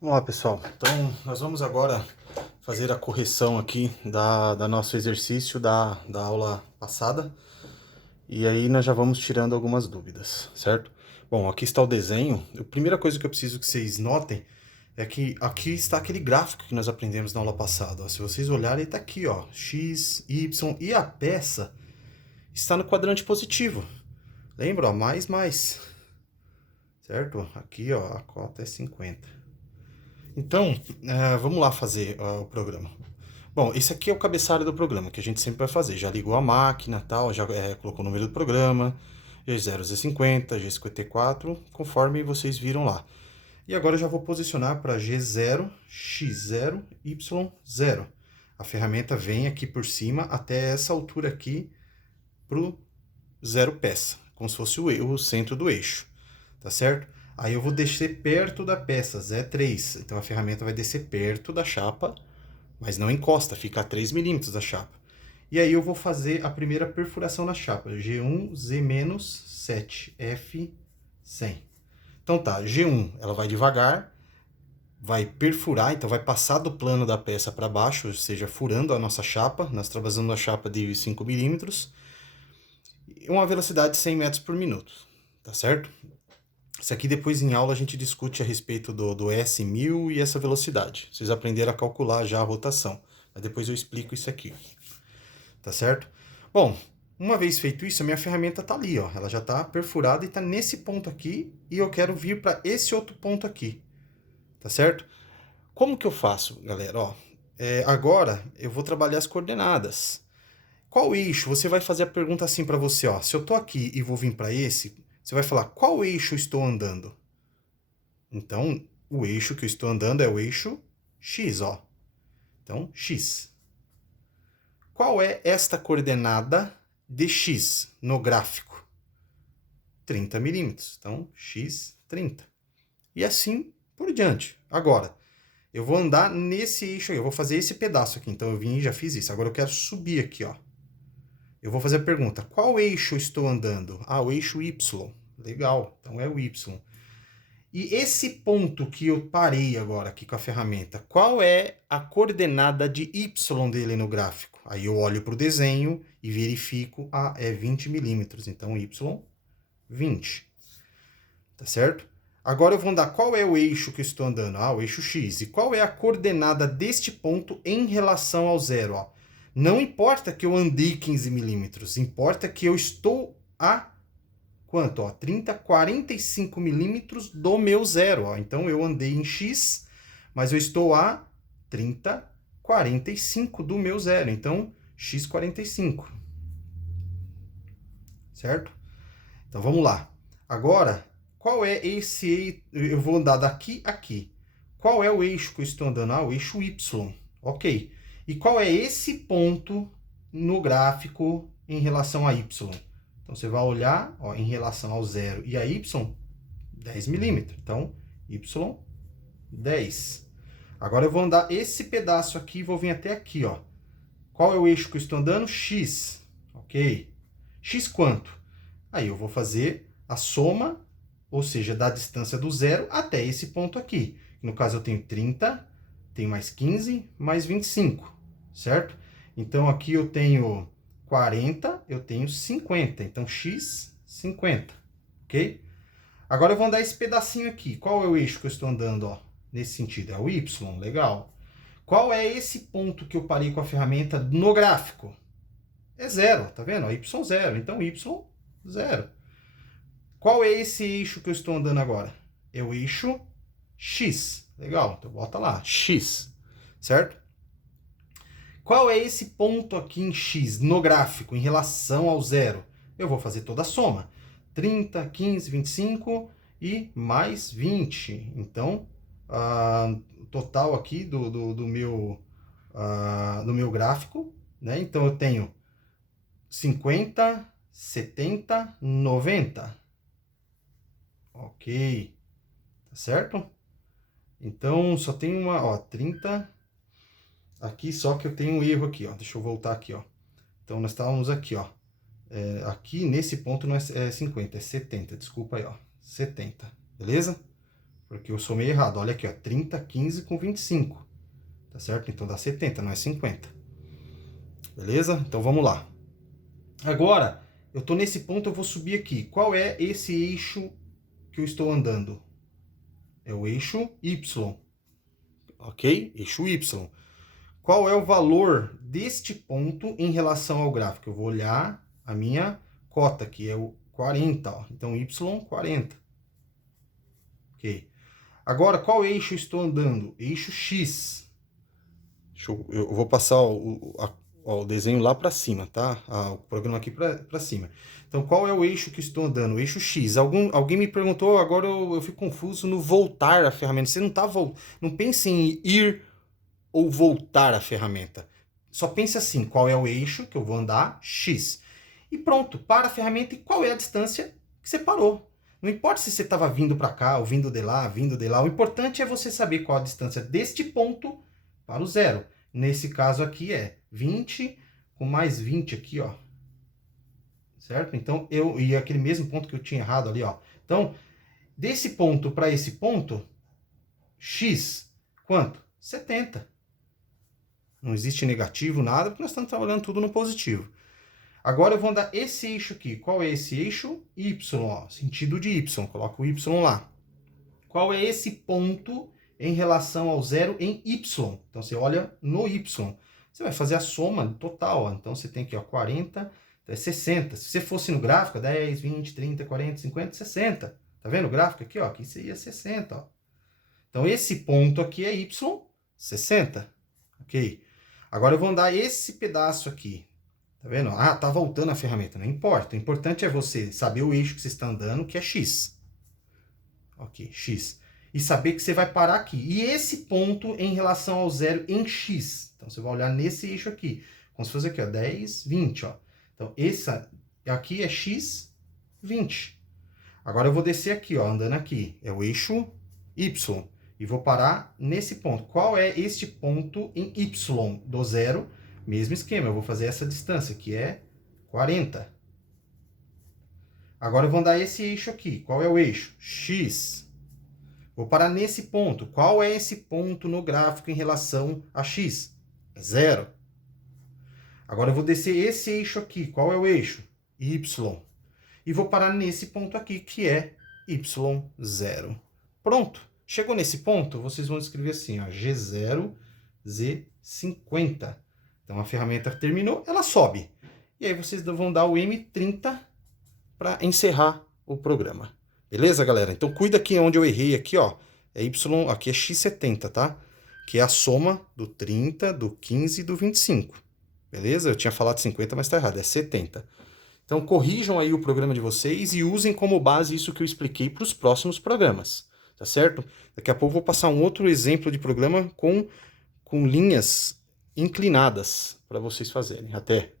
Vamos lá, pessoal. Então, nós vamos agora fazer a correção aqui da nosso exercício da aula passada. E aí nós já vamos tirando algumas dúvidas, certo? Bom, aqui está o desenho. A primeira coisa que eu preciso que vocês notem é que aqui está aquele gráfico que nós aprendemos na aula passada. Ó. Se vocês olharem, está aqui, ó, x, y, e a peça está no quadrante positivo. Lembra? Ó, mais, certo? Aqui, ó, a cota é 50. Então, vamos lá fazer o programa. Bom, esse aqui é o cabeçalho do programa, que a gente sempre vai fazer. Já ligou a máquina, tal, já colocou o número do programa, G0, Z50, G54, conforme vocês viram lá. E agora eu já vou posicionar para G0, X0, Y0. A ferramenta vem aqui por cima até essa altura aqui pro zero peça, como se fosse o centro do eixo, tá certo? Aí eu vou descer perto da peça, Z3. Então a ferramenta vai descer perto da chapa, mas não encosta, fica a 3 milímetros da chapa. E aí eu vou fazer a primeira perfuração na chapa, G1, Z-7, F100. Então tá, G1, ela vai devagar, vai perfurar, então vai passar do plano da peça para baixo, ou seja, furando a nossa chapa. Nós trabalhamos a chapa de 5 milímetros, uma velocidade de 100 metros por minuto, tá certo? Isso aqui depois em aula a gente discute a respeito do S1000 e essa velocidade. Vocês aprenderam a calcular já a rotação, mas depois eu explico isso aqui, tá certo? Bom, uma vez feito isso, a minha ferramenta tá ali, ó. Ela já tá perfurada e tá nesse ponto aqui e eu quero vir para esse outro ponto aqui, tá certo? Como que eu faço, galera? Ó, agora eu vou trabalhar as coordenadas. Qual eixo? Você vai fazer a pergunta assim para você, ó. Se eu tô aqui e vou vir para esse, você vai falar qual eixo eu estou andando? Então, o eixo que eu estou andando é o eixo X, ó. Então, X. Qual é esta coordenada de X no gráfico? 30 milímetros. Então, X, 30. E assim por diante. Agora, eu vou andar nesse eixo aí. Eu vou fazer esse pedaço aqui. Então, eu vim e já fiz isso. Agora, eu quero subir aqui, ó. Eu vou fazer a pergunta, qual eixo eu estou andando? Ah, o eixo Y. Legal, então é o Y. E esse ponto que eu parei agora aqui com a ferramenta, qual é a coordenada de Y dele no gráfico? Aí eu olho para o desenho e verifico, é 20 milímetros, então Y, 20. Tá certo? Agora eu vou andar, qual é o eixo que eu estou andando? Ah, o eixo X. E qual é a coordenada deste ponto em relação ao zero? Ó? Não importa que eu andei 15 milímetros, importa que eu estou a quanto? Ó, 30, 45 milímetros do meu zero. Ó. Então eu andei em X, mas eu estou a 30, 45 do meu zero. Então, X 45. Certo? Então vamos lá. Agora, qual é esse? Eu vou andar daqui a aqui. Qual é o eixo que eu estou andando? Ah, o eixo Y. Ok. E qual é esse ponto no gráfico em relação a Y? Então você vai olhar, ó, em relação ao zero e a Y, 10 milímetros. Então, Y, 10. Agora eu vou andar esse pedaço aqui e vou vir até aqui, ó. Qual é o eixo que eu estou andando? X. Ok. X quanto? Aí eu vou fazer a soma, ou seja, da distância do zero até esse ponto aqui. No caso, eu tenho 30, tenho mais 15, mais 25, certo? Então, aqui eu tenho 40, eu tenho 50. Então, x, 50, ok? Agora eu vou andar esse pedacinho aqui. Qual é o eixo que eu estou andando, ó? Nesse sentido, é o y, legal. Qual é esse ponto que eu parei com a ferramenta no gráfico? É zero, tá vendo? Y zero. Então, y zero. Qual é esse eixo que eu estou andando agora? É o eixo X. Legal, então bota lá, X, certo? Qual é esse ponto aqui em X, no gráfico, em relação ao zero? Eu vou fazer toda a soma. 30, 15, 25 e mais 20. Então, o total aqui do meu gráfico, né? Então, eu tenho 50, 70, 90. Ok, tá certo? Então, só tem uma, ó, 30. Aqui, só que eu tenho um erro aqui, ó. Deixa eu voltar aqui, ó. Então, nós estávamos aqui, ó. Aqui, nesse ponto, não é 50, é 70. Desculpa aí, ó. 70, beleza? porque eu somei errado. Olha aqui, ó, 30, 15 com 25. Tá certo? Então dá 70, não é 50. Beleza? Então vamos lá. Agora, eu tô nesse ponto, eu vou subir aqui. Qual é esse eixo que eu estou andando? É o eixo Y. Ok? Eixo Y. Qual é o valor deste ponto em relação ao gráfico? Eu vou olhar a minha cota, que é o 40. Ó. Então, Y, 40. Ok. Agora, qual eixo eu estou andando? Eixo X. Eu vou passar o desenho lá para cima, tá? O programa aqui para cima. Então, qual é o eixo que estou andando? O eixo X. Alguém me perguntou, agora eu fico confuso no voltar a ferramenta. Você não tá não pense em ir ou voltar a ferramenta. Só pense assim, qual é o eixo que eu vou andar? X. E pronto, para a ferramenta e qual é a distância que você parou. Não importa se você estava vindo para cá ou vindo de lá, o importante é você saber qual a distância deste ponto para o zero. Nesse caso aqui é 20 com mais 20 aqui, ó. Certo? Então, e aquele mesmo ponto que eu tinha errado ali, ó. Então, desse ponto para esse ponto, X, quanto? 70. Não existe negativo, nada, porque nós estamos trabalhando tudo no positivo. Agora eu vou andar esse eixo aqui. Qual é esse eixo? Y, ó, sentido de Y. Coloca o Y lá. Qual é esse ponto em relação ao zero em Y? Então, você olha no Y. Você vai fazer a soma total, ó. Então, você tem aqui, ó, 40, é 60. Se você fosse no gráfico, 10, 20, 30, 40, 50, 60. Tá vendo o gráfico aqui, ó? Aqui seria 60, ó. Então, esse ponto aqui é Y, 60. Ok? Agora eu vou andar esse pedaço aqui. Tá vendo? Ah, tá voltando a ferramenta. Não importa. O importante é você saber o eixo que você está andando, que é X. Ok, X. E saber que você vai parar aqui. E esse ponto em relação ao zero em X. Então, você vai olhar nesse eixo aqui. Como se fosse aqui, ó, 10, 20, ó. Então, essa aqui é X, 20. Agora eu vou descer aqui, ó, andando aqui. É o eixo Y. E vou parar nesse ponto. Qual é este ponto em Y do zero? Mesmo esquema, eu vou fazer essa distância, que é 40. Agora eu vou andar esse eixo aqui. Qual é o eixo? X. Vou parar nesse ponto. Qual é esse ponto no gráfico em relação a X? É 0. Agora eu vou descer esse eixo aqui. Qual é o eixo? Y. E vou parar nesse ponto aqui, que é Y0. Pronto. Chegou nesse ponto, vocês vão escrever assim, ó, G0, Z50. Então, a ferramenta terminou, ela sobe. E aí, vocês vão dar o M30 para encerrar o programa. Beleza, galera? Então, cuida aqui onde eu errei aqui, ó. É Y, aqui é X70, tá? Que é a soma do 30, do 15 e do 25. Beleza? Eu tinha falado 50, mas tá errado, é 70. Então, corrijam aí o programa de vocês e usem como base isso que eu expliquei para os próximos programas. Tá certo? Daqui a pouco eu vou passar um outro exemplo de programa com linhas inclinadas para vocês fazerem. Até!